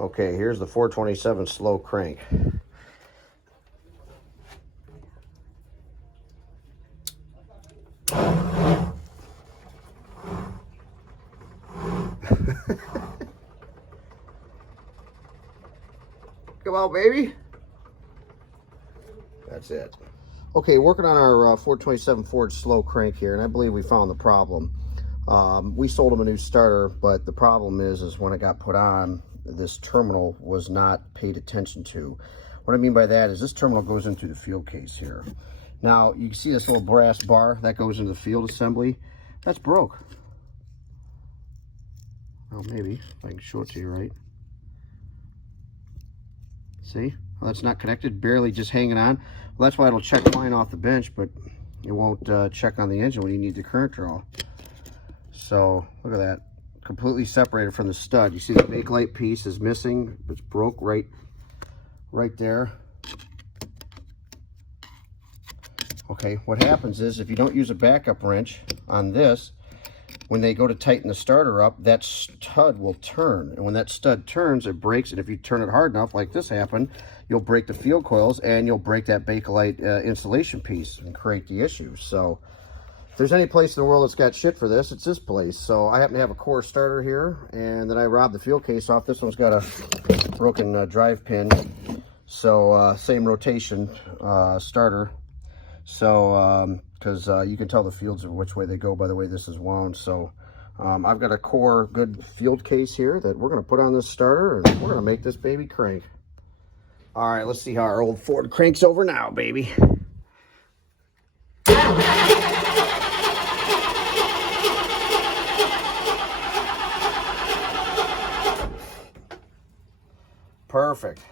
Okay, here's the 427 slow crank. Come on, baby. That's it. Okay, working on our 427 Ford slow crank here, and I believe we found the problem. We sold them a new starter, but the problem is when it got put on, this terminal was not paid attention to. What I mean by that is this terminal goes into the field case here. Now, you can see this little brass bar that goes into the field assembly. That's broke. Well, maybe, if I can show it to you right. See? Well, that's not connected, barely just hanging on. Well, that's why it'll check fine off the bench, but it won't check on the engine when you need the current draw. So, look at that. Completely separated from the stud. You see the bakelite piece is missing. It's broke right there. Okay, what happens is if you don't use a backup wrench on this, when they go to tighten the starter up, that stud will turn. And when that stud turns, it breaks. And if you turn it hard enough, like this happened, you'll break the field coils and you'll break that bakelite insulation piece and create the issue. So if there's any place in the world that's got shit for this, it's this place. So I happen to have a core starter here, and then I robbed the field case off. This one's got a broken drive pin. So same rotation starter. So because you can tell the fields are which way they go by the way this is wound. So I've got a core good field case here that we're going to put on this starter, and we're going to make this baby crank. All right, let's see how our old Ford cranks over now, baby. Perfect.